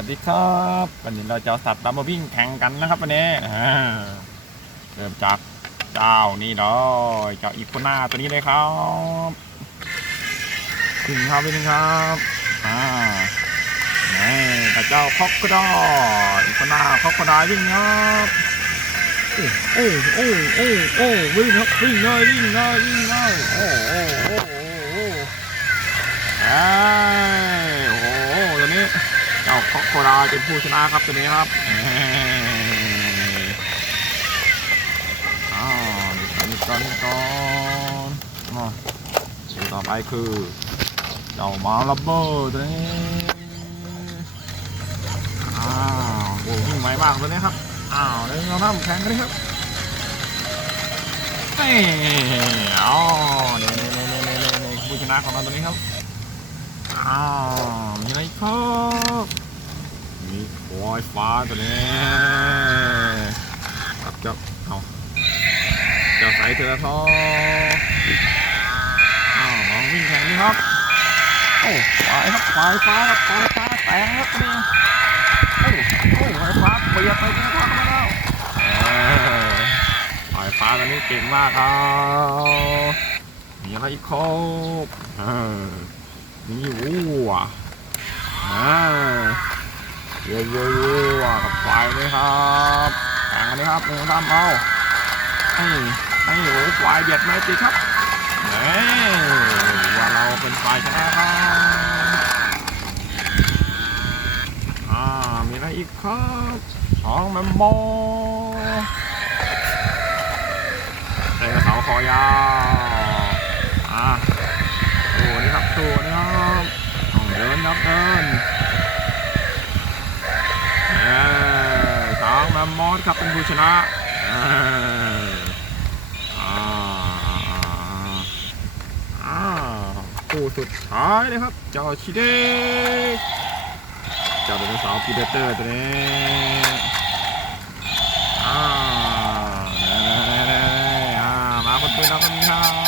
วัสดีครับวันนี้เราจะสัตว์ดำมาวิ่งแข่งกันนะครับวันนี้เริ่มจากเจ้านี่เลยเจ้าอีโคนาตัวนี้เลยครับถึงครับไปนึงครับอ่านี่แต่เจ้าคอกกระดออีโคนาคอกกระดาวิ่งครับโอ้โอ้โอ้โอ้วิ่งครับวิ่งเลยวิ่งเลยวิ่งเลยโอ้โอ้เอ้ยโอ้โหตัวนี้ เจ้าคอกโคดาเป็นผู้ชนะครับตัวนี้ครับอ้าวนี่ก่อนนี่ก่อนนี่ก่อนอ๋อตัวต่อไปคือเจ้ามาลับเบอร์ตัวนี้อ้าวโอ้ยิ่งไวมากตัวนี้ครับอ้าวเดี๋ยวเราทำแข่งกันเลยครับเฮ้อ๋อเนี่ยเนี่นี่นี่นี่นี่ยผู้ชนะของเราตัวนี้ครับอ้าวมีอะไรครับ มีควายฟ้าตัวนี้ครับเจ้าเอาเจ้าใส่เถือทออ้าวลองวิ่งแข่งนี่ครับโอ้ควายครับควายฟ้าครับควายฟ้าแตงครับตัวนี้โอ้โอ้ควายฟ้าเบียดไปเบียดมาแล้วเอยฟ้าตัวนี้เก่งมากครับมีอะไรอีกครับนี่วัวอ่า เยอะเยอะวัวกับควายเลยครับแข่งกันเลยครับหนึ่งสามเอาให้ให้โอ้ควายเบียดไม่ติดครับเฮ้ยว่าเราเป็นฝ่ายชนะครับอ่ามีอะไรอีกครับสองแมมโมไดโนเสาร์คอยาวอ่าตัวนี้ครับตัวนี้ครับต้องเดินครับเดินเอ องแมมมอสครับเป็นผู้ชนะอ่าอ่าผู้สุดท้ายเลยครับ เจ้าชิเดกเจ้าเป็นสาวพีเดเตอร์ตัวนี้อ่าเน่ๆๆๆอ่ามาคนเป็นแล้วคนนี้ครับ